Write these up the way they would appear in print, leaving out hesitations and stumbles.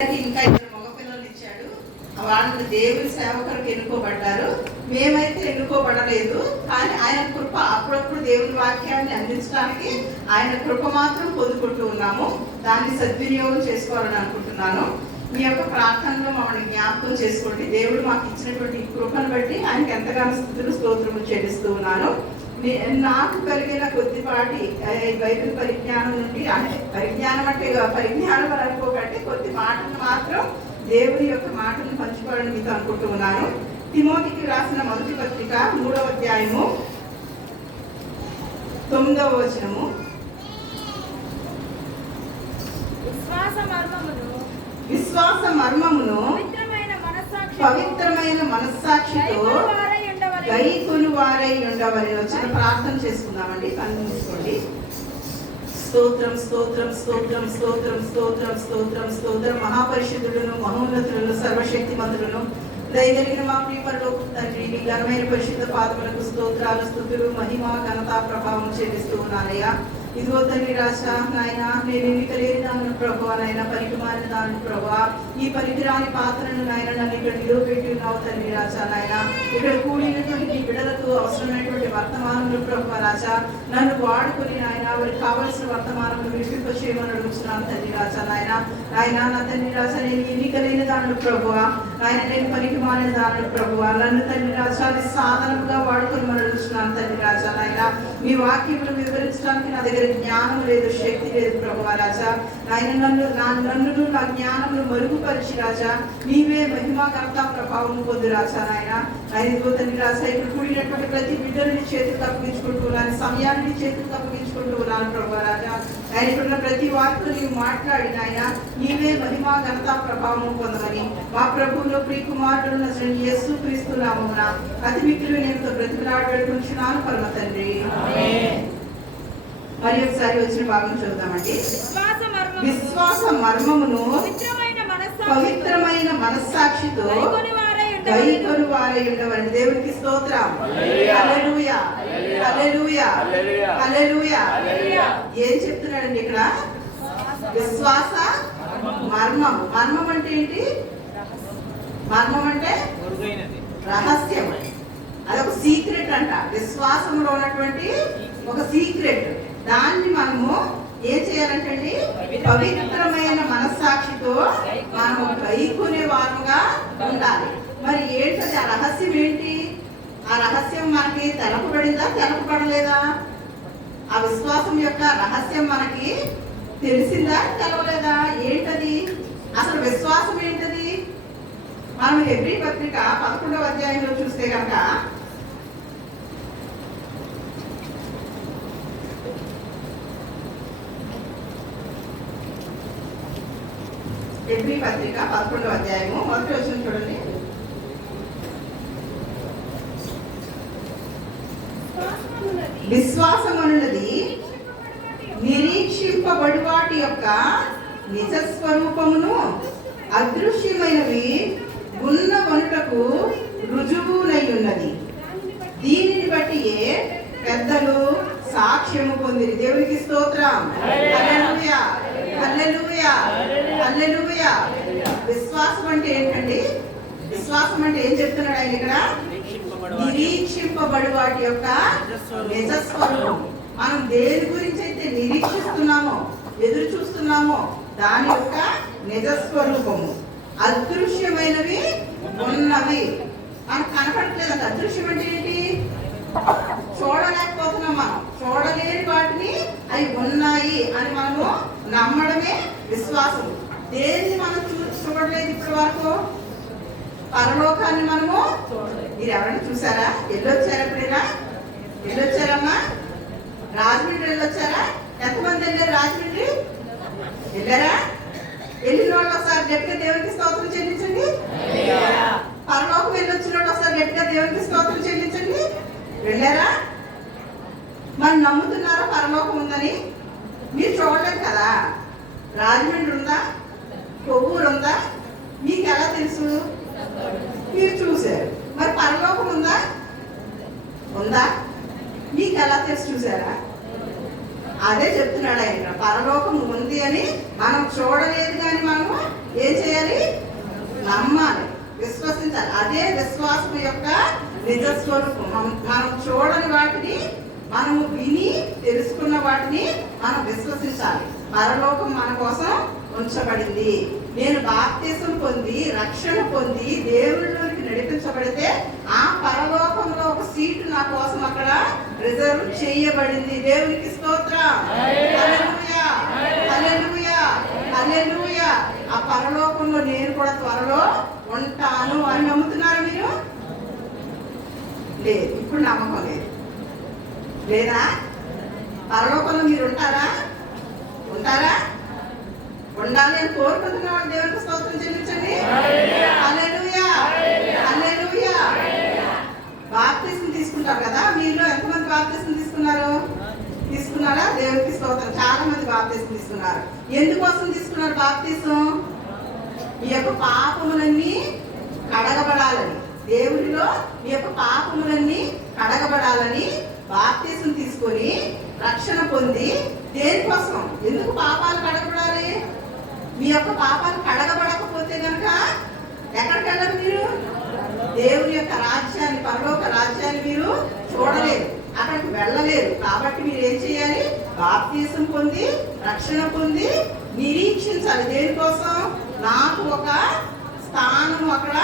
ఇంకా 2 మగపిల్లలు ఇచ్చాడు. వాళ్ళు దేవుని సేవకులకు ఎన్నుకోబడ్డారు. మేమైతే ఎన్నుకోబడలేదు. కానీ ఆయన కృప అప్పుడప్పుడు దేవుని వాక్యాన్ని అందించడానికి ఆయన కృప మాత్రం పొందుకుంటూ ఉన్నాము. దాన్ని సద్వినియోగం చేసుకోవాలని అనుకుంటున్నాను. మీ యొక్క ప్రార్థనలో మమ్మల్ని జ్ఞాపకం చేసుకోండి. దేవుడు మాకు ఇచ్చినటువంటి కృపను బట్టి ఆయనకి ఎంతగానో స్తుతులు స్తోత్రములు చెల్లిస్తూ ఉన్నాను. నాకు కలిగిన కొద్దిపాటి బైబిల్ పరిజ్ఞానం నుండి, పరిజ్ఞానం అంటే పరిజ్ఞానం అని అనుకోకండి, కొద్ది మాటలు మాత్రం దేవుని యొక్క మాటలను పంచుకోవాలని మీతో అనుకుంటూ ఉన్నాను. తిమోతికి రాసిన మొదటి పత్రిక 3వ అధ్యాయము 9వ వచనము. విశ్వాస మర్మమును పవిత్రమైన మనస్సాక్షితో గైకొను వారై ఉండవని వచ్చిన ప్రార్థన చేసుకుందామండి. కన్ను మూసుకోండి. స్తోత్రం స్తోత్రం స్తోత్రం స్తోత్రం స్తోత్రం స్తోత్రం స్తోత్రం. మహాపరిశుద్ధులను మహోన్నతులను సర్వశక్తిమంతులను దయగలిగిన మా ప్రియపరలోక తండ్రి, మీ ఘనమైన పరిశుద్ధ పాదములకు స్తోత్రాలు స్తుతులు మహిమ ఘనత ప్రభావం చెల్లిస్తూ ఉన్నానయ్యా. ఇదిగో తండ్రి రాజా నాయన, నేను ఎన్నిక లేని దాని ప్రభావ నాయన, పనికి మారిన దాని ప్రభావ, ఈ పనికిరాని పాత్రను నాయన నన్ను ఇక్కడ నిలవబెట్టి ఉన్నావు తండ్రి రాజా నాయన. ఇక్కడ కూడినటువంటి ఈ బిడ్డలకు అవసరమైనటువంటి వర్తమానములు ప్రభావ రాజా, నన్ను వాడుకొని నాయన వారికి కావలసిన వర్తమానములు వినిపింప చేయమని అడుగుతున్నాను తండ్రి రాజా నాయన. నాయన నా తండ్రి రాజా, నేను ఎన్నిక లేని దాని ప్రభావ నాయన, నేను పనికి మారిన దాని ప్రభావ, నన్ను తండ్రి రాజా సాధనముగా వాడుకొని మనం అడుగుతున్నాను తండ్రి రాజా నాయన. మీ వాక్యములు వివరించడానికి నా దగ్గర జ్ఞానం లేదు, శక్తి లేదు ప్రభువా రాజా. ఆయన నన్ను నా జ్ఞానమును మరుగుపరిచి రాజా, నీవే మహిమా కర్త ప్రభావం పొందు రాజా నాయన. ఆయన తండ్రి రాజా, ఇక్కడ కూడినటువంటి ప్రతి బిడ్డని చేతులకు అప్పగించుకుంటూ ఉన్నాను, సమయాన్ని చేతులకు అప్పగించుకుంటూ ఉన్నాను ప్రభువా రాజా. ఆయన ఇక్కడ ప్రతి వారితో నీవు మాట్లాడి నాయన, నీవే మహిమా ఘనత ప్రభావం పొందమని మా ప్రభువులో ప్రియకుమారుడు నజరేయుడైన యేసు క్రీస్తు నామమున అతి మిక్కిలి నేను బ్రతిమలాడి వేడుకుంటున్నాను పరమ తండ్రి. మరి ఒకసారి వచ్చిన భాగం చూద్దామండి. విశ్వాస మర్మమును పవిత్రమైన మనస్సాక్షితో గైకొను వారై ఉండవని. దేవునికి స్తోత్రం. హల్లెలూయా హల్లెలూయా హల్లెలూయా. ఏం చెప్తున్నాడండి ఇక్కడ? విశ్వాస మర్మము. మర్మం అంటే ఏంటి? మర్మం అంటే రహస్యం. అదొక సీక్రెట్ అంట. విశ్వాసంలో ఉన్నటువంటి ఒక సీక్రెట్. దాన్ని మనము ఏం చేయాలంటే పవిత్రమైన మనస్సాక్షితో మనము గైకొనే వారుగా ఉండాలి. మరి ఏంటది ఆ రహస్యం? ఏంటి ఆ రహస్యం? మనకి తెలపబడిందా, తెలపబడలేదా? ఆ విశ్వాసం యొక్క రహస్యం మనకి తెలిసిందా, తెలవలేదా? ఏంటది అసలు? విశ్వాసం ఏంటది? మనం హెబ్రీ పత్రిక 11వ అధ్యాయంలో చూస్తే కనుక, హెబ్రీ పత్రిక 11వ అధ్యాయము 1వ వచనం చూడండి. విశ్వాసమనున్నది నిరీక్షింపబడు వాటి యొక్క నిజ స్వరూపమును, అదృశ్యమైనవి ఉన్నవనుటకు రుజువునై ఉన్నది. దీనిని బట్టి పెద్దలు సాక్ష్యము పొందిరి. దేవునికి స్తోత్రం. హల్లెలూయా హల్లెలూయా హల్లెలూయా. విశ్వాసం అంటే ఏంటండి? విశ్వాసం అంటే ఏం చెప్తున్నాడు ఆయన ఇక్కడ? నిరీక్షింపబడు వాటి యొక్క నిజస్వరూపం. మనం దేని గురించి అయితే నిరీక్షిస్తున్నామో, ఎదురు చూస్తున్నామో దాని యొక్క నిజస్వరూపము. అదృశ్యమైనవి ఉన్నవి. మనకు కనపడట్లేదు. అది అదృశ్యం అంటే ఏంటి? చూడలేకపోతున్నాం. మనం చూడలేని వాటిని అవి ఉన్నాయి అని మనము నమ్మడమే విశ్వాసం. దేన్ని మనం చూడలేదు ఇప్పటి వరకు? పరలోకాన్ని మనము. మీరు ఎవరైనా చూసారా? వెళ్ళొచ్చారా? ఎప్పుడైనా వెళ్ళొచ్చారమ్మా? రాజమండ్రి వెళ్ళొచ్చారా? ఎంతమంది వెళ్ళారు రాజమండ్రి? వెళ్ళారా? వెళ్ళిన వాళ్ళు ఒకసారి గట్టిగా దేవునికి స్తోత్రం చెల్లించండి. పరలోకం వెళ్ళొచ్చిన వాళ్ళు ఒకసారి గట్టిగా దేవునికి స్తోత్రం చెల్లించండి. వెళ్ళారా? మనం నమ్ముతున్నారా పరలోకం ఉందని? మీరు చూడలేదు కదా. రాజమండ్రి ఉందా? కొవ్వూరు ఉందా? మీకు ఎలా తెలుసు? మీరు చూశారు. మరి పరలోకం ఉందా? ఉందా? మీకు ఎలా తెలుసు? చూసారా? అదే చెప్తున్నాడు ఆయన. పరలోకం ఉంది అని మనం చూడలేదు కానీ మనము ఏం చేయాలి? నమ్మాలి, విశ్వసించాలి. అదే విశ్వాసం యొక్క నిజస్వరూపం. మనం చూడని వాటిని మనము విని తెలుసుకున్న వాటిని మనం విశ్వసించాలి. పరలోకం మన కోసం ఉంచబడింది. నేను బాప్తిసం పొంది రక్షణ పొంది దేవుళ్ళలోకి నడిపించబడితే ఆ పరలోకంలో ఒక సీటు నా కోసం అక్కడ రిజర్వ్ చేయబడింది. దేవునికి స్తోత్రం. హల్లెలూయా, హల్లెలూయా, హల్లెలూయా. ఆ పరలోకంలో నేను కూడా త్వరలో ఉంటాను అని నమ్ముతున్నారా మీరు? లేదు, ఇప్పుడు నమ్మకం లేదు. లేదా? పరలోకంలో మీరు ఉంటారా? ఉంటారా? ఉండాలి అని కోరుకుంటున్న వాళ్ళు దేవునికి స్తోత్రం చెల్లించండి. హల్లెలూయా, హల్లెలూయా. బాప్తిసం తీసుకుంటారు కదా, మీలో ఎంతమంది బాప్తిసం తీసుకున్నారా? దేవునికి స్తోత్రం. చాలా మంది బాప్తిసం తీసుకున్నారు. ఎందుకోసం తీసుకున్నారు బాప్తిసం? మీ యొక్క పాపములన్నీ కడగబడాలని, దేవుడిలో మీ యొక్క పాపములన్నీ కడగబడాలని బాప్తిసం తీసుకొని రక్షణ పొంది దేనికోసం? ఎందుకు పాపాలు కడగబడాలి? మీ యొక్క పాపాలు కడగబడకపోతే కనుక ఎక్కడికి వెళ్ళరు మీరు? దేవుని యొక్క రాజ్యాన్ని, పరలోక రాజ్యాన్ని మీరు చూడలేరు, అక్కడికి వెళ్ళలేరు. కాబట్టి మీరు ఏం చేయాలి? బాప్తిసం పొంది రక్షణ పొంది నిరీక్షించాలి. దేనికోసం? నాకు ఒక స్థానం అక్కడ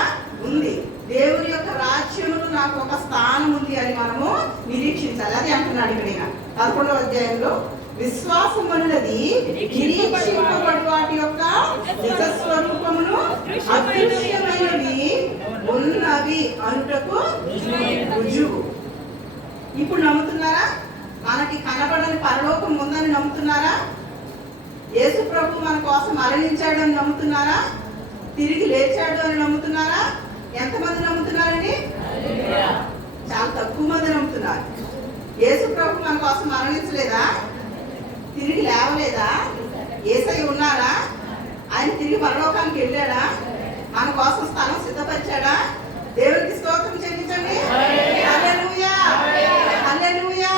ఉంది, దేవుని యొక్క రాజ్యములో నాకు ఒక స్థానం ఉంది అని మనము నిరీక్షించాలి. అది అంటున్నాడు ఇక్కడ 11వ అధ్యాయంలో. విశ్వాసం అన్నది నిరీక్షింపబడు వాటి యొక్క నిజస్వరూపమును అదృశ్యమైనవి ఉన్నవి అనుటకు రుజువు. ఇప్పుడు నమ్ముతున్నారా? మనకి కనబడని పరలోకం ఉందని నమ్ముతున్నారా? యేసు ప్రభు మన కోసం మరణించాడు అని నమ్ముతున్నారా? తిరిగి లేచాడు అని నమ్ముతున్నారా? ఎంతమంది నమ్ముతున్నారండి? చాలా తక్కువ మంది నమ్ముతున్నారు. యేసు ప్రభు మన కోసం మరణించలేదా? తిరిగి లేవలేదా? యేసయ్య ఉన్నారా? ఆయన తిరిగి పరలోకానికి వెళ్ళాడా? మన కోసం స్థలం సిద్ధపరిచాడా? దేవునికి స్తోత్రం చెల్లించండి. హల్లెలూయా, హల్లెలూయా,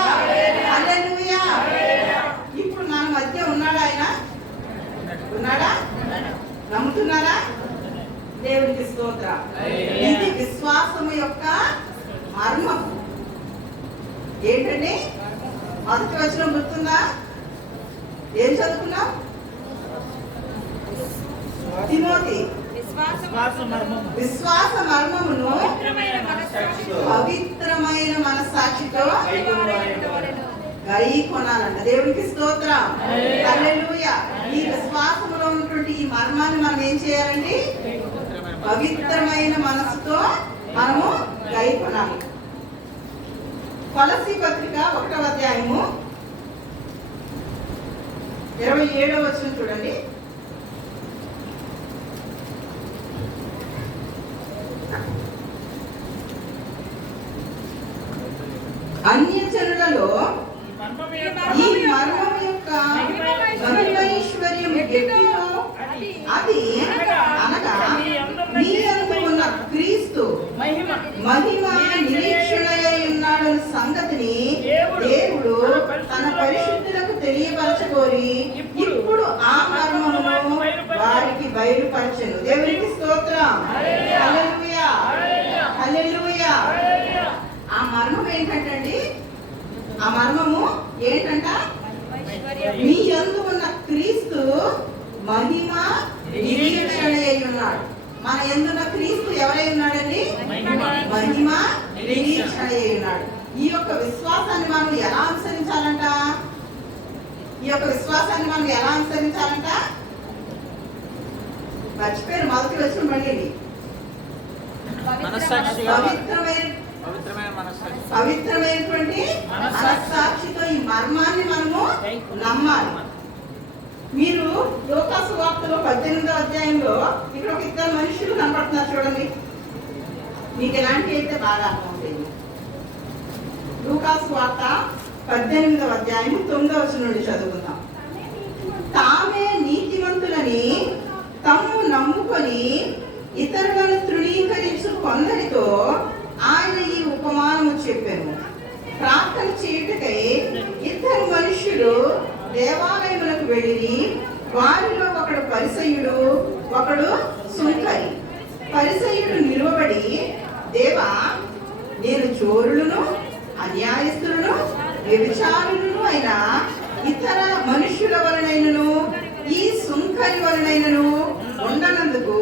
హల్లెలూయా. ఇప్పుడు మన మధ్య ఉన్నాడా? ఆయన ఉన్నాడా? నమ్ముతున్నారా? దేవునికి స్తోత్రం. ఇది విశ్వాసము యొక్క మర్మం. ఏంటండి? మొదటి వచనం గుర్తుందా? ఏం చదువుకున్నాం? తిమోతి, విశ్వాస మర్మమును పవిత్రమైన మనస్సాక్షితో గై కొనాలంట. దేవునికి స్తోత్రం. హల్లెలూయా. ఈ విశ్వాసములో ఉన్నటువంటి ఈ మర్మాన్ని మనం ఏం చేయాలండి? పవిత్రమైన మనసుతో మనము గై కొనాలి. కొలస్సీ పత్రిక 1వ అధ్యాయము 27వ వచనం చూడండి. అన్యజనులలో ఈ మర్మం యొక్క మహిమైశ్వర్యం ఎట్టిదో అది అనగా మీ యందు ఉన్న క్రీస్తు మహిమ నిరీక్షణయై ఉన్నాడని సంగతిని దేవుడు తన పరిశుద్ధులకు తెలియపరచగోరి ఇప్పుడు ఆ మర్మమును వారికి బయలుపరచెను. దేవునికి స్తోత్రం. హల్లెలూయా, హల్లెలూయా. ఆ మర్మం ఏంటంటే, ఆ మర్మము ఏంటంట? మీ యందు ఉన్న క్రీస్తు మహిమ నిరీక్షణ అయి ఉన్నాడు. మన యందున్న క్రీస్తు ఎవరై ఉన్నాడండి? మహిమ నిరీక్షణ అయి ఉన్నాడు. ఈ యొక్క విశ్వాసాన్ని మనం ఎలా అనుసరించాలంట? ఈ యొక్క విశ్వాసాన్ని మనం ఎలా అనుసరించాలంట? మర్చిపోయారు, మొదటి వచ్చిన మళ్ళీ పవిత్రమైనటువంటి మనస్సాక్షితో ఈ మర్మాన్ని మనము నమ్మాలి. మీరు లూకాసు వార్తలో 18వ అధ్యాయంలో ఇక్కడ ఒక ఇద్దరు మనుషులు కనపడుతున్నారు చూడండి. మీకు ఎలాంటి అయితే బాగా అర్థమవుతుంది. లూకాసు వార్త 18వ అధ్యాయం 9వ వచనం నుండి చదువుకుందాం. తామే నీతిమంతులని తమ్ము నమ్ముకొని ఇతరులను తృణీకరించు కొందరితో ఆయన ఈ ఉపమానము చెప్పాను. ప్రార్థన చేయుటకై ఇద్దరు మనుషులు దేవాలయములకు వెళ్ళి వారిలో ఒకడు పరిసయ్యుడు, ఒకడు సుంకరి. పరిసయ్యుడు నిలువబడి, దేవా, నేను చోరులను, అన్యాయస్తులను, వ్యభిచారులను అయిన ఇతర మనుష్యుల వలనైనను ఈ సుంకరి వలనైనను ఉండనందుకు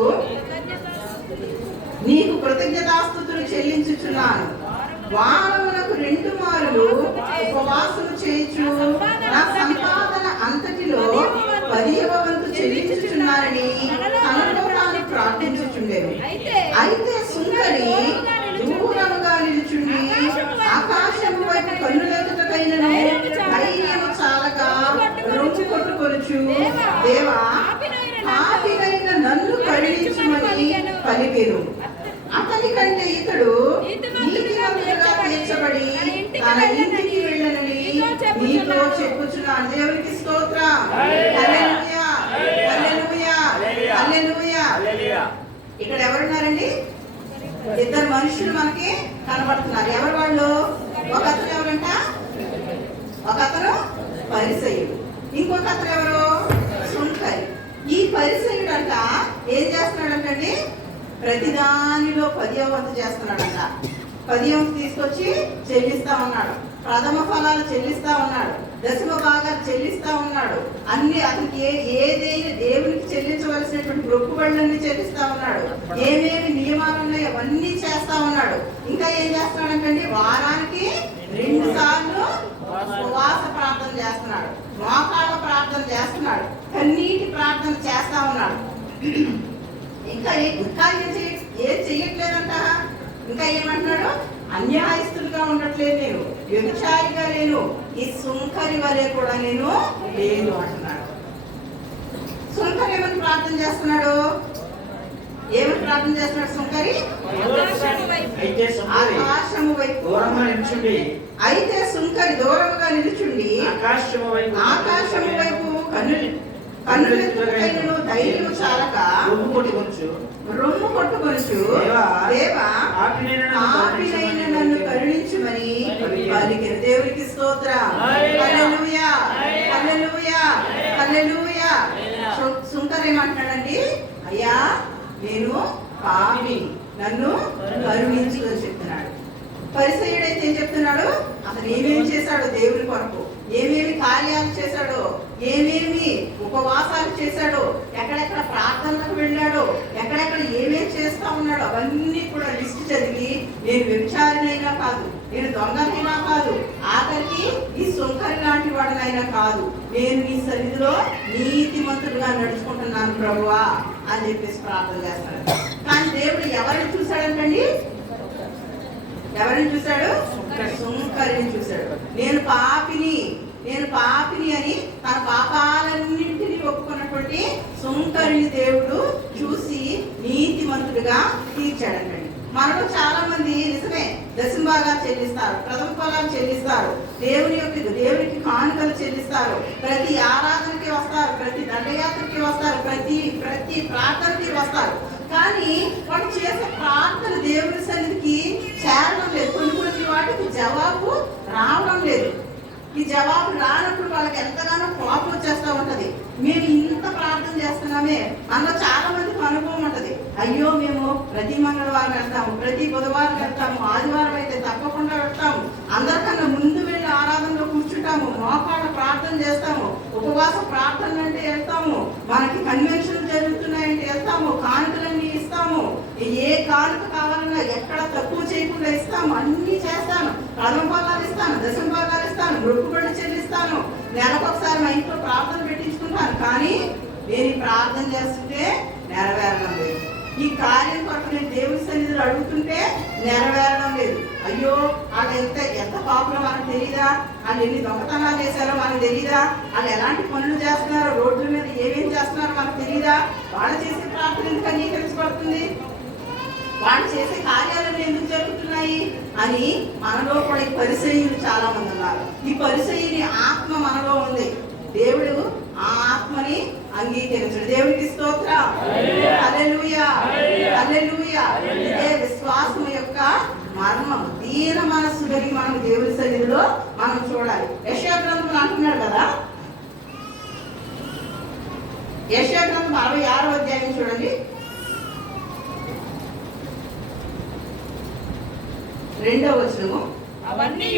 నీకు కృతజ్ఞతాస్తుతులు చెల్లించుచున్నాను. వారములకు 2 మారులు ఉపవాసము చేయుచు నా సంపాదన అంతటిలో 10వ వంతు చెల్లించుచున్నారని తనలో తాను ప్రార్థించుచుండెను. అయితే సుంకరి దూరముగా నిలుచుండి ఆకాశము వైపు కన్నులెత్తుటకైనను ధైర్యము చాలక రొమ్ము కొట్టుకొనుచు, దేవా, పాపినైన నన్ను కరుణించుమని పలికెను. అతని కంటే ఇతడు నీతిమంతుడుగా తీర్చబడి తన ఇంటికి వెళ్ళనని నీతో చెప్పుచున్నాను. దేవునికి స్తోత్రం. హల్లెలూయా, హల్లెలూయా, హల్లెలూయా. ఇక్కడ ఎవరున్నారండి? 2 మనుషులు మనకి కనబడుతున్నారు. ఎవరు వాళ్ళు? ఒక అతను ఎవరంట? ఒక అతను పరిసయ్యుడు, ఇంకొక అతను ఎవరు? సుంకరి. ఈ పరిసయ్యుడు అంట ఏం చేస్తున్నాడంటండి? ప్రతిదానిలో 10వ వంతు చేస్తున్నాడంట. 10వ వంతు తీసుకొచ్చి చెల్లిస్తా ఉన్నాడు. ప్రథమ ఫలాలు చెల్లిస్తా ఉన్నాడు. 10వ భాగాలు చెల్లిస్తా ఉన్నాడు. అన్ని అతనికి ఏదైనా దేవునికి చెల్లించవలసినటువంటి మొక్కుబడులన్నీ చెల్లిస్తా ఉన్నాడు. ఏమేమి నియమాలు ఉన్నాయో అవన్నీ చేస్తా ఉన్నాడు. ఇంకా ఏం చేస్తున్నాడంటే వారానికి 2 సార్లు ఉపవాస ప్రార్థన చేస్తున్నాడు. మోకాళ్ళ ప్రార్థన చేస్తున్నాడు. కన్నీటి ప్రార్థన చేస్తా ఉన్నాడు. ఇంకా ఏం చెయ్యట్లేదంట. ఇంకా ఏమంటున్నాడు? అన్యాయస్తులుగా ఉండట్లేదు, నేను వ్యభిచారిగా లేను, ఈ సుంకరి వలె కూడా నేను లేను అంటున్నాడు. సుంకరి ఏమని ప్రార్థన చేస్తున్నాడు? ఏమని ప్రార్థన చేస్తున్నాడు సుంకరి? ఆకాశము వైపు. అయితే సుంకరి దూరముగా నిలుచుండి ఆకాశము వైపు కన్నులెత్తుటకైనను ధైర్యము చాలక రొమ్ము కొట్టుకొనుచు, దేవా, పాపినైన నన్ను కరుణించుమని పలికెను. దేవునికి స్తోత్రం. హల్లెలూయా, హల్లెలూయా, హల్లెలూయా. సుంకరి ఏమంటున్నాడండి? అయ్యా, నేను పాపి, నన్ను కరుణించు అని చెప్తున్నాడు. పరిసయ్యుడైతే ఏం చెప్తున్నాడు? అతను ఏమేమి చేశాడో దేవుని కొరకు, ఏమేమి కార్యాలు చేశాడో, ఏమేమి ఉపవాసాలు చేశాడో, ఎక్కడెక్కడ ప్రార్థనలకు వెళ్ళాడో, ఎక్కడెక్కడ ఏమేమి చేస్తా ఉన్నాడో అవన్నీ కూడా లిస్ట్ చదివి, నేను వ్యభిచారినైనా కాదు, నేను దొంగనైనా కాదు, ఆఖరికి ఈ సుంకరి లాంటి వాడినైనా కాదు, నేను నీ సన్నిధిలో నీతిమంతుడుగా నడుచుకుంటున్నాను ప్రభువా అని చెప్పేసి ప్రార్థన చేస్తాడు. కానీ దేవుడు ఎవరిని చూశాడంటండి? ఎవరిని చూశాడు? సుంకరిని చూశాడు. నేను పాపిని అని తన పాపాలన్నింటినీ ఒప్పుకున్నటువంటి సుంకరిని దేవుడు చూసి నీతిమంతుడిగా తీర్చాడంటండి. మనలో చాలా మంది నిజమే దశంభాగాలు చెల్లిస్తారు, ప్రథమ ఫలాలు చెల్లిస్తారు, దేవునికి కానుకలు చెల్లిస్తారు, ప్రతి ఆరాధనకి వస్తారు, ప్రతి దండయాత్రకి వస్తారు, ప్రతి ప్రార్థనకి వస్తారు. కానీ వాళ్ళు చేసే ప్రార్థన దేవుని సన్నిధికి చేరడం లేదు. కొన్ని వాటికి జవాబు రావడం లేదు. ఈ జవాబు రానప్పుడు వాళ్ళకి ఎంతగానో కోపం వచ్చేస్తూ ఉంటది. మేము ఇంత ప్రార్థన చేస్తున్నామే. మనలో చాలా మందికి అనుభవం ఉంటది. అయ్యో, మేము ప్రతి మంగళవారం వెళ్తాము, ప్రతి బుధవారం వెళ్తాము, ఆదివారం అయితే తప్పకుండా వెళ్తాము, అందరికన్నా ముందు వెళ్ళి ఆరాధనలో కూర్చుంటాము, మోకాళ్ళ ప్రార్థన చేస్తాము, ఉపవాస ప్రార్థనలు అంటే వెళ్తాము, మనకి కన్వెన్షన్ జరుగుతున్నాయంటే వెళ్తాము, కానుకలన్నీ ఇస్తాము, ఏ కానుక కావాలన్నా ఎక్కడ తక్కువ చేయకుండా ఇస్తాము, అన్ని చేస్తాను, ప్రథమ ఫలాలు ఇస్తాను, దశమ భాగాలు ఇస్తాను, మొక్కుబడులు చెల్లిస్తాను, నెలకొకసారి మా ఇంట్లో ప్రార్థన పెట్టించుకుంటాను. కానీ నేను ఈ ప్రార్థన చేస్తుంటే నెరవేరడం లేదు. ఈ కార్యం కొరకు నేను దేవుని సన్నిధిలో అడుగుతుంటే నెరవేరడం లేదు. అయ్యో, వాళ్ళు ఎంత పాపలో మనకు తెలీదా? వాళ్ళు ఎన్ని దొంగతనాలు చేశారో మనకు తెలీదా? వాళ్ళు ఎలాంటి పనులు చేస్తున్నారో, రోడ్ల మీద ఏమేమి చేస్తున్నారో మనకు తెలీదా? వాళ్ళు చేసే ప్రార్థన ఎందుకు అంగీకరించబడుతుంది? వాళ్ళు చేసే కార్యాలను ఎందుకు జరుగుతున్నాయి అని మనలో కూడా ఈ పరిసయ్యులు చాలా మంది ఉన్నారు. ఈ పరిసయ్యుని ఆత్మ మనలో ఉంది. దేవుడు ఆ ఆత్మని అంగీకరించడు. దేవునికి స్తోత్రం. హల్లెలూయా, హల్లెలూయా. ఇదే విశ్వాసం యొక్క మర్మం. దీన మనస్సు కలిగి మనం దేవుని సన్నిధిలో మనం చూడాలి. యెషయా గ్రంథంలో అంటున్నాడు కదా, యెషయా గ్రంథం 66వ అధ్యాయం చూడండి. 2వ వచనము. అవన్నీ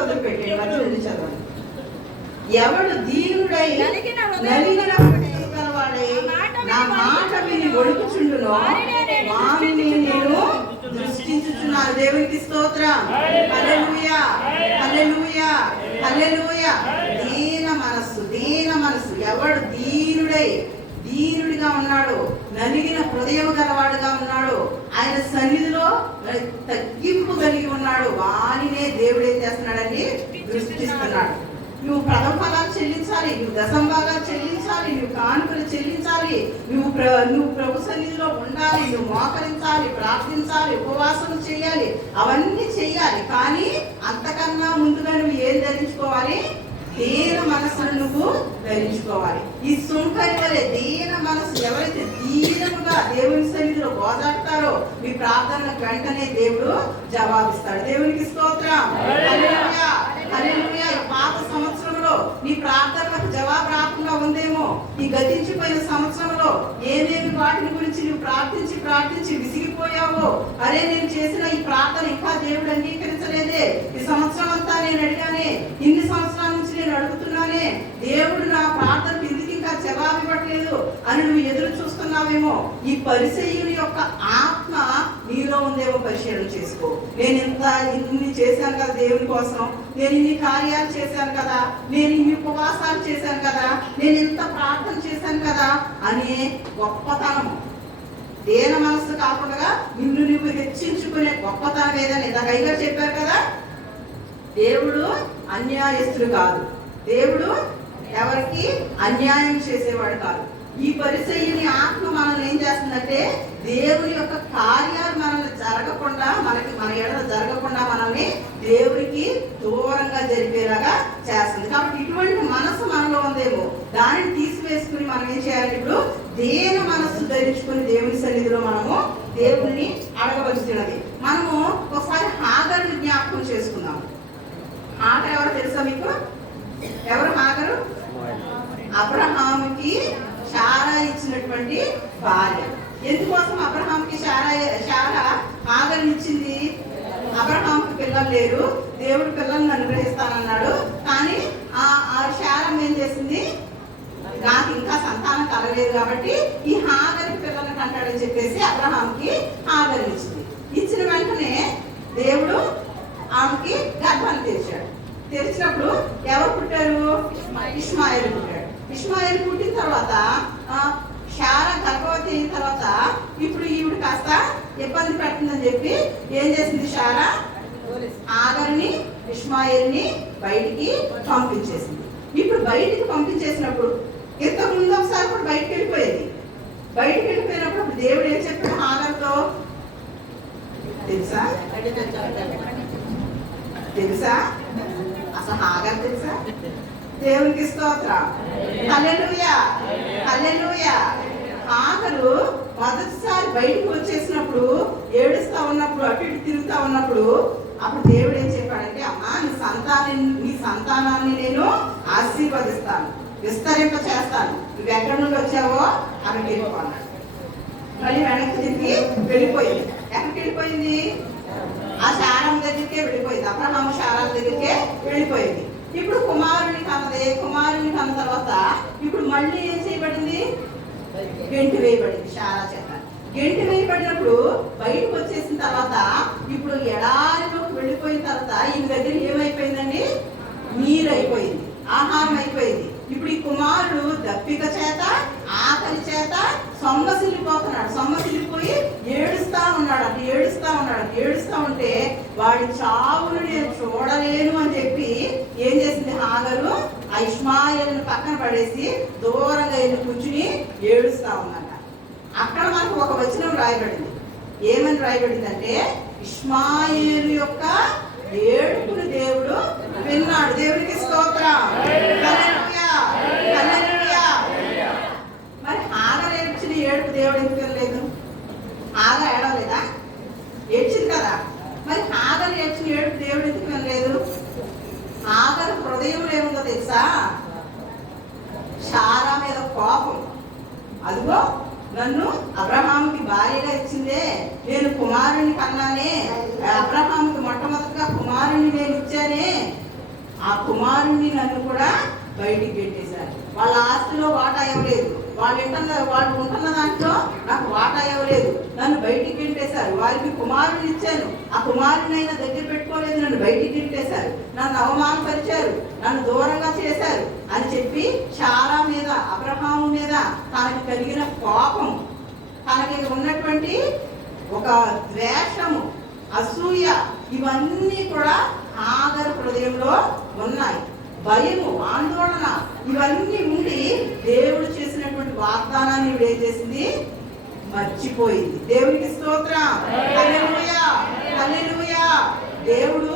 వదిలిపెట్టి మధ్య చదవండి. ఎవడు దీనుడై నలిగిన గలవాడై నా మాట విని ఒడుకుచుండునో వానిని నేను దృష్టించుచున్నాను. దేవునికి స్తోత్రం. హల్లెలూయా, హల్లెలూయా, హల్లెలూయా. దీన మనస్సు ఎవడు దీనుడిగా ఉన్నాడు, నలిగిన హృదయం గలవాడుగా ఉన్నాడు, ఆయన సన్నిధిలో తగ్గింపు కలిగి ఉన్నాడు, వానినే దేవుడు ఏం చేస్తున్నాడని దృష్టిస్తున్నాడు. నువ్వు ప్రథమ ఫలాలు చెల్లించాలి, నువ్వు దశంభాగాలు చెల్లించాలి, నువ్వు కానుకలు చెల్లించాలి, నువ్వు ప్రభు సన్నిధిలో ఉండాలి, నువ్వు మోకరించాలి, ప్రార్థించాలి, ఉపవాసం చేయాలి, అవన్నీ చెయ్యాలి. కానీ అంతకన్నా ముందుగా నువ్వు ఏం ధరించుకోవాలి? దీన మనస్సును నువ్వు ధరించుకోవాలి. ఈ సుంకరి వలె దీన మనస్సు ఎవరైతే దీనముగా దేవుని సన్నిధిలో గోజాడతారో మీ ప్రార్థనలకు వెంటనే దేవుడు జవాబిస్తాడు. దేవునికి స్తోత్రం. హల్లెలూయా, హల్లెలూయా. పాత సంవత్సరంలో నీ ప్రార్థనలకు జవాబు రాకుండా ఉందేమో, ఈ గతించిపోయిన సంవత్సరంలో ఏమేమి వాటిని గురించి నువ్వు ప్రార్థించి విసిగిపోయావో, అరే నేను చేసిన ఈ ప్రార్థన ఇంకా దేవుడు అంగీకరించలేదే, ఈ సంవత్సరం అంతా నేను అడిగానే, ఇన్ని సంవత్సరాల నుంచి నేను అడుగుతున్నానే, దేవుడు నా ప్రార్థనకు ఎందుకు ఇంకా జవాబు ఇవ్వట్లేదు అని నువ్వు ఎదురు చూస్తున్నావేమో, ఈ పరిసయ్యుని యొక్క ఆత్మ నీలో ఉందేమో పరిశీలన చేసుకో. నేను ఇన్ని చేశాను కదా దేవుని కోసం, నేను ఇన్ని కార్యాలు చేశాను కదా, నేను ఇన్ని ఉపవాసాలు చేశాను కదా, నేను ఇంత ప్రార్థన చేశాను కదా అనే గొప్పతనము, దేన మనస్సు కాకుండా నిన్ను నువ్వు హెచ్చించుకునే గొప్పతనం ఏదని ఇందాక అయ్యగారు చెప్పారు కదా. దేవుడు అన్యాయస్తుడు కాదు, దేవుడు ఎవరికి అన్యాయం చేసేవాడు కాదు. ఈ పరిసయ్యుని ఆత్మ మనల్ని ఏం చేస్తుందంటే దేవుని యొక్క కార్యాలు మనల్ని జరగకుండా, మన ఎడల జరగకుండా మనల్ని దేవునికి దూరంగా జరిపేలాగా చేస్తుంది. కాబట్టి ఇటువంటి మనసు మనలో ఉందేమో, దానిని తీసివేసుకుని మనం ఏం చేయాలి? ఇప్పుడు దేన మనస్సు ధరించుకుని దేవుని సన్నిధిలో మనము దేవుణ్ణి అడగవలసినది. మనము ఒకసారి హాగరుని జ్ఞాపకం చేసుకుందాం. హాగరు ఎవరు తెలుసా మీకు? ఎవరు హాగరు? అబ్రహాముకి శారా ఇచ్చినటువంటి భార్య. ఎందుకోసం అబ్రహాంకి శారా హాగరుని ఇచ్చింది? అబ్రహాంకి పిల్లలు లేరు, దేవుడు పిల్లల్ని అనుగ్రహిస్తానన్నాడు. కానీ ఆ శారా ఏం చేసింది? నాకు ఇంకా సంతానం కలగలేదు కాబట్టి ఈ హాగరుకి పిల్లల్ని కంటాడని చెప్పేసి అబ్రహాంకి హాగరుని ఇచ్చింది. ఇచ్చిన వెంటనే దేవుడు ఆమెకి గర్భాన్ని తెరిచాడు. తెరిచినప్పుడు ఎవరు పుట్టారు? ఇష్మాయేలు పుట్టాడు. ఇష్మాయేలు పుట్టిన తర్వాత శారా గర్భవతి అయిన తర్వాత ఇప్పుడు ఈవిడ కాస్త ఇబ్బంది పెట్టిందని చెప్పి ఏం చేసింది? శారా హాగరుని ఇష్మాయేలుని బయటికి పంపించేసింది. ఇప్పుడు బయటికి పంపించేసినప్పుడు ఇంతకు ముందు ఒకసారి కూడా బయటికి వెళ్ళిపోయేది. బయటికి వెళ్ళిపోయినప్పుడు దేవుడు ఏం చెప్పాడు హాగరుతో తెలుసా? అసలు హాగరు తెలుసా? దేవునికి స్తోత్రం. హల్లెలూయా, హల్లెలూయా. హాగరు మొదటిసారి బయటకు వచ్చేసినప్పుడు ఏడుస్తా ఉన్నప్పుడు, అటు ఇటు తిరుగుతా ఉన్నప్పుడు, అప్పుడు దేవుడు ఏం చెప్పాడంటే, అమ్మా నీ సంతానాన్ని నేను ఆశీర్వదిస్తాను, విస్తరింప చేస్తాను, నువ్వు ఎక్కడి నుండి వచ్చావో అక్కడికి వెళ్ళిపోన్నాడు. మళ్ళీ వెనక్కి తిరిగి వెళ్ళిపోయింది. ఎక్కడికి వెళ్ళిపోయింది? ఆ శారం దగ్గరికే వెళ్ళిపోయింది. అబ్రహాము శారాల దగ్గరికే వెళ్ళిపోయింది. ఇప్పుడు కుమారుని కన్న తర్వాత ఇప్పుడు మళ్ళీ ఏం చేయబడింది? గెంటు వేయబడింది శారా చేత. గెంటు వేయబడినప్పుడు బయటకు వచ్చేసిన తర్వాత ఇప్పుడు ఎడారిలోకి వెళ్ళిపోయిన తర్వాత ఈ దగ్గర ఏమైపోయిందండి? నీరు అయిపోయింది, ఆహారం అయిపోయింది. ఇప్పుడు ఈ కుమారుడు దప్పిక చేత, ఆకలి చేత సొమ్మసిల్లిపోయి ఏడుస్తా ఉన్నాడు. ఏడుస్తా ఉంటే వాడి చావును నేను చూడలేను అని చెప్పి ఏం చేసింది హాగరు? ఆ ఇష్మాయేలుని పక్కన పడేసి దూరంగా వెళ్ళి కూర్చుని ఏడుస్తా ఉందట. అక్కడ మనకు ఒక వచనం రాయబడింది. ఏమని రాయబడిందంటే, ఇష్మాయేలు యొక్క ఏడుపుని దేవుడు విన్నాడు. దేవునికి స్తోత్రం. హల్లెలూయా, హల్లెలూయా. మరి హాగరు ఏడ్చిన ఏడుపు దేవుడు ఎందుకు వినలేదు? హాగరు ఏడవలేదా? ఏడ్చింది కదా. మరి హాగరు ఏడ్చిన ఏడుపు దేవుడు ఎందుకు వినలేదు? హాగరు హృదయంలో ఏముందో తెలుసా? శారా మీద కోపం. అదిగో నన్ను అబ్రహాముకి భార్యగా ఇచ్చిందే, నేను కుమారుని కన్నానే, అబ్రహాముకి మొట్టమొదటిగా కుమారుని నేను ఇచ్చానే, ఆ కుమారుణ్ణి నన్ను కూడా బయటికి పెట్టేశారు. వాళ్ళ ఆస్తిలో వాటా ఇవ్వలేదు, వాళ్ళు ఉంటున్న దాంట్లో నాకు వాటా ఇవ్వలేదు, నన్ను బయటికి గెంటేశారు. వారికి కుమారుని ఇచ్చాను, ఆ కుమారుని అయినా దగ్గర పెట్టుకోలేదు, నన్ను బయటికి గెంటేశారు, నన్ను అవమానపరిచారు, నన్ను దూరంగా చేశారు అని చెప్పి శారా మీద, అబ్రహాము మీద తనకి కలిగిన కోపం, తనకి ఉన్నటువంటి ఒక ద్వేషము, అసూయ, ఇవన్నీ కూడా ఆగరు హృదయంలో ఉన్నాయి. భయము, ఆందోళన ఇవన్నీ ఉండి దేవుడు చేసినటువంటి వాగ్దానాన్ని ఇవిడ ఏం చేసింది? మర్చిపోయింది. దేవునికి స్తోత్రం. హల్లెలూయా, హల్లెలూయా. దేవుడు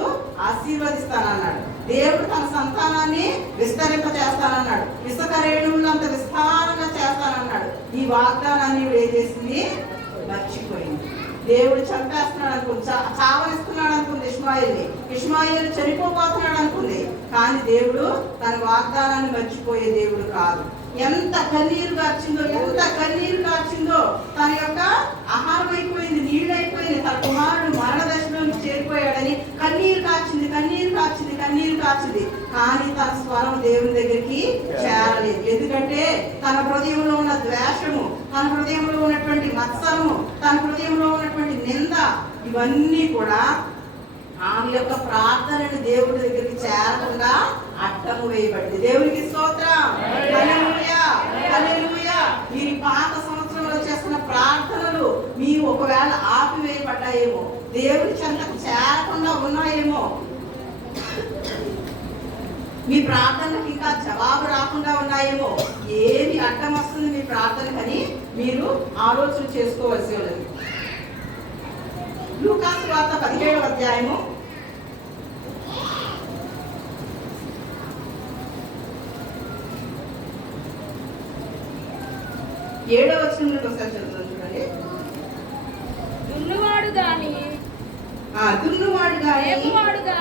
ఆశీర్వదిస్తానన్నాడు, దేవుడు తన సంతానాన్ని విస్తరింపచేస్తానన్నాడు, ఇసుక రేణువులంత విస్తారంగా చేస్తానన్నాడు. ఈ వాగ్దానాన్ని ఇవిడ ఏం చేసింది? మర్చిపోయింది. దేవుడు చంపేస్తున్నాడు అనుకుంది, చావనిస్తున్నాడు అనుకుంది ఇష్మాయిల్ని చనిపోబోతున్నాడు అనుకుంది. కానీ దేవుడు తన వాగ్దానాన్ని మర్చిపోయే దేవుడు కాదు. ఎంత కన్నీరు కార్చిందో, తన యొక్క ఆహారం అయిపోయింది, నీళ్ళు అయిపోయింది, తన కుమారుడు మరణ దశలోకి చేరిపోయాడని కన్నీరు కార్చింది. కానీ తన స్వరం దేవుని దగ్గరికి చేరలేదు. ఎందుకంటే తన హృదయంలో ఉన్న ద్వేషము, తన హృదయంలో ఉన్నటువంటి మత్సరము, తన హృదయంలో ఉన్నటువంటి నింద, ఇవన్నీ కూడా ఆమె యొక్క ప్రార్థనని దేవుడి దగ్గరికి చేరకుండా అడ్డము వేయబడింది. దేవునికి స్తోత్రం. హల్లెలూయా, హల్లెలూయా. ఈ పాత సంవత్సరంలో చేస్తున్న ప్రార్థనలు మీరు ఒకవేళ ఆపివేయబడ్డాయేమో, దేవుడి చెంతకు చేరకుండా ఉన్నాయేమో, మీ ప్రార్థనలకు ఇంకా జవాబు రాకుండా ఉన్నాయేమో, ఏమి అడ్డం వస్తుంది మీ ప్రార్థనకని మీరు ఆలోచన చేసుకోవాల్సి ఉన్నది. లూకా సువార్త 17వ అధ్యాయము 7వ వచనం నుండి ఒకసారి చదువుతాను చూడండి. దున్నువాడు గాని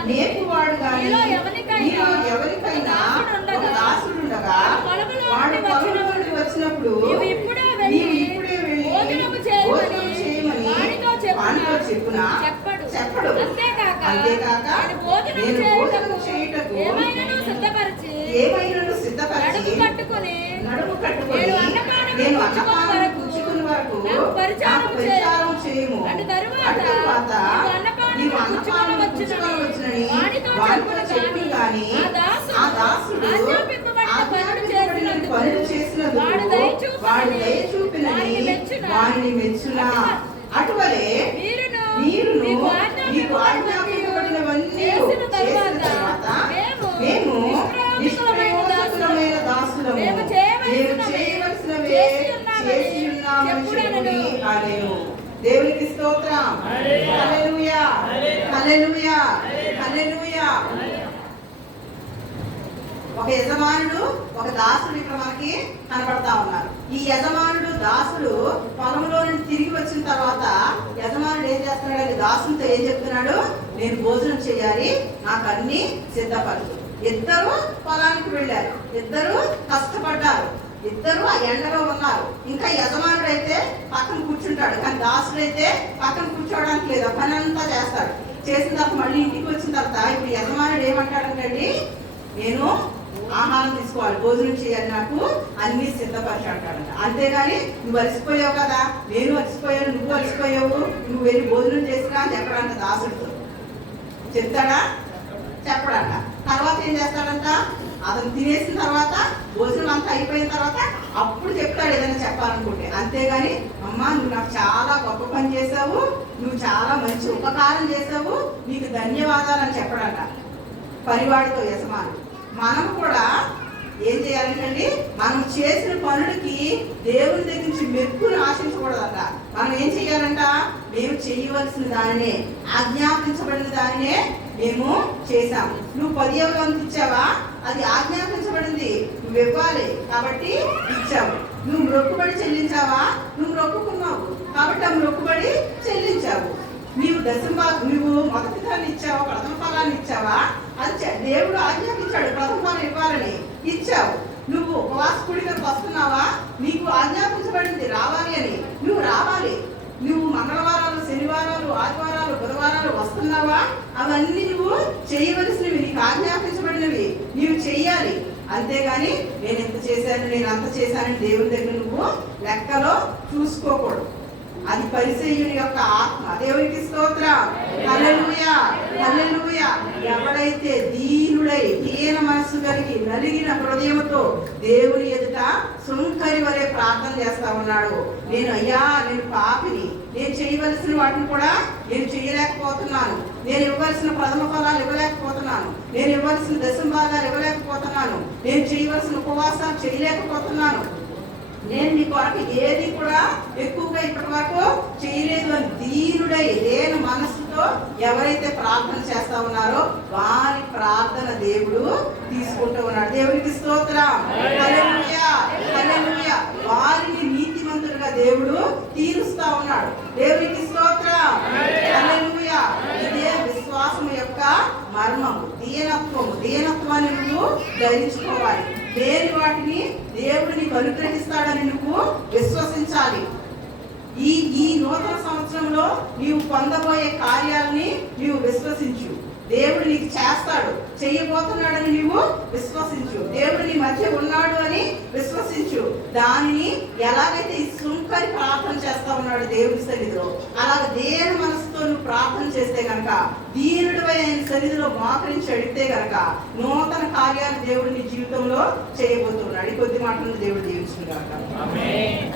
నేర్పువాడు గాని ఎవరికైనా ఒక దాసుడుండగా వాడు పొలము నుండి వచ్చినప్పుడు నీవు ఇప్పుడే వెళ్ళి భోజనము చేయమని వానితో చెప్పడు. అంతేకాక నేను భోజనం చేయుటకు ఏమైనను సిద్ధపరిచి నడుము కట్టుకొని నేను అన్నపానం పుచ్చుకుని వరకు నాకు పరిచారం చేయము. అటు తరువాత నీవు అన్నపానం పుచ్చుకొని వచ్చినని వారితో చెప్పి కానీ ఆ దాసుడు ఆజ్ఞాపింపబడిన పనులు చేసినందుకు వాడు దయ చూపినని వారిని మెచ్చునా. అటువలే మీరును మీకు ఆజ్ఞాపింపబడినవన్నీ చేసిన తర్వాత మేము నిష్ప్రయోజనమైన దాసులము, మేము చేయవలసినవే చేసి ఉన్నామని చెప్పుడి అనెను. దేవునికి స్తోత్రం. హల్లెలూయా, హల్లెలూయా, హల్లెలూయా. ఒక యజమానుడు, ఒక దాసుడు ఇక్కడ మనకి కనబడతా ఉన్నారు. ఈ యజమానుడు దాసుడు పొలంలో నుండి తిరిగి వచ్చిన తర్వాత యజమానుడు ఏం చేస్తున్నాడు? దాసునితో ఏం చెప్తున్నాడు? నేను భోజనం చేయాలి, నాకు అన్ని సిద్ధపరచు. ఇద్దరు పొలానికి వెళ్ళారు, ఇద్దరు కష్టపడ్డారు, ఇద్దరు ఆ ఎండలో ఉన్నారు. ఇంకా యజమానుడు అయితే పక్కన కూర్చుంటాడు, కానీ దాసుడు అయితే పక్కన కూర్చోవడానికి లేదు, పని అంతా చేస్తాడు. చేసిన తర్వాత మళ్ళీ ఇంటికి వచ్చిన తర్వాత ఇప్పుడు యజమానుడు ఏమంటాడంటే, నేను ఆహారం తీసుకోవాలి, భోజనం చేయాలి, నాకు అన్ని సిద్ధపరిచి అంటాడంట. అంతేగాని నువ్వు అలసిపోయావు కదా, నేను అలసిపోయాను, నువ్వు అలసిపోయావు, నువ్వు వెళ్ళి భోజనం చేసినా అని చెప్పడంట. దాసుడితో చెప్తాడా? చెప్పడంట. తర్వాత ఏం చేస్తాడంట? అతను తినేసిన తర్వాత, భోజనం అంతా అయిపోయిన తర్వాత అప్పుడు చెప్తాడు ఏదైనా చెప్పాలనుకుంటే. అంతేగాని అమ్మా నువ్వు నాకు చాలా గొప్ప పని చేసావు, నువ్వు చాలా మంచి ఉపకారం చేసావు, నీకు ధన్యవాదాలు అని చెప్పడంట పనివాడితో యజమాని. మనం కూడా ఏం చేయాలంటే, మనం చేసిన పనులకి దేవుని దగ్గర నుంచి మెప్పును ఆశించకూడదంట. మనం ఏం చేయాలంట? మేము చేయవలసిన దానినే, ఆజ్ఞాపించబడిన దానినే మేము చేశాము. నువ్వు 10వ వంతు ఇచ్చావా? అది ఆజ్ఞాపించబడింది, నువ్వు ఇవ్వాలి కాబట్టి ఇచ్చావు. నువ్వు మొక్కుబడి చెల్లించావా? నువ్వు మొక్కుకున్నావు కాబట్టి ఆ మొక్కుబడి చెల్లించావు. నీవు నువ్వు మొదటి దాన్ని ఇచ్చావా? ప్రథమ ఫలాన్ని ఇచ్చావా? అది దేవుడు ఆజ్ఞాపించాడు, ప్రథమ ఫలం ఇవ్వాలని ఇచ్చావు. నువ్వు ఉపవాస కూడికకు వస్తున్నావా? నీకు ఆజ్ఞాపించబడింది రావాలి అని, నువ్వు రావాలి. నువ్వు మంగళవారాలు, శనివారాలు, ఆదివారాలు, బుధవారాలు వస్తున్నావా? అవన్నీ నువ్వు చేయవలసినవి, నీకు ఆజ్ఞాపించబడినవి నీవు చెయ్యాలి. అంతేగాని నేను ఎంత చేశాను, నేను అంత చేశానని దేవుని దగ్గర నువ్వు లెక్కలో చూసుకోకూడదు. అది పరిసయ్యుని యొక్క ఆత్మ. దేవునికి స్తోత్రం. హల్లెలూయా, హల్లెలూయా. ఎవడైతే దీనుడై దీన మనసు కలిగి నలిగిన హృదయంతో దేవుని ఎదుట సుంకరి వలె ప్రార్థన చేస్తా ఉన్నాడు, నేను అయ్యా నేను పాపిని, నేను చేయవలసిన వాటిని కూడా నేను చేయలేకపోతున్నాను, నేను ఇవ్వవలసిన ప్రథమ ఫలాలు ఇవ్వలేకపోతున్నాను, నేను ఇవ్వవలసిన దశమ భాగాలు ఇవ్వలేకపోతున్నాను, నేను చేయవలసిన ఉపవాసాలు చేయలేకపోతున్నాను, నేను నీ కొరకు ఏది కూడా ఎక్కువగా ఇప్పటి వరకు చేయలేదు అని దీనుడై దేని మనసుతో ఎవరైతే ప్రార్థన చేస్తా ఉన్నారో వారి ప్రార్థన దేవుడు తీసుకుంటూ ఉన్నాడు. దేవునికి స్తోత్రం. హల్లెలూయా, హల్లెలూయా. వారిని నీతిమంతులుగా దేవుడు తీరుస్తా ఉన్నాడు. దేవునికి స్తోత్రం. హల్లెలూయా. ఇదే విశ్వాసం యొక్క మర్మము, దీనత్వము. దీనత్వాన్ని నువ్వు ధరించుకోవాలి. లేని వాటిని దేవుడు నీకు అనుగ్రహిస్తాడని నువ్వు విశ్వసించాలి. ఈ నూతన సంవత్సరంలో నీవు పొందబోయే కార్యాలని నీవు విశ్వసించు. దేవుడు నీకు చేస్తాడు, చెయ్యబోతున్నాడని నీవు విశ్వసించు. దేవుడు నీ మధ్య ఉన్నాడు అని విశ్వసించు. దానిని ఎలాగైతే ఈ సుంకరి ప్రార్థన చేస్తా ఉన్నాడు దేవుని సన్నిధిలో, అలాగ దేవుని మనసుతో నువ్వు ప్రార్థన చేస్తే గనక, దీనుడు ఆయన సన్నిధిలో మోకరించి అడిగితే గనక నూతన కార్యాలు దేవుడు నీ జీవితంలో చేయబోతున్నాడు. ఈ కొద్ది మాటలను దేవుడు దీవించును గాక. ఆమేన్.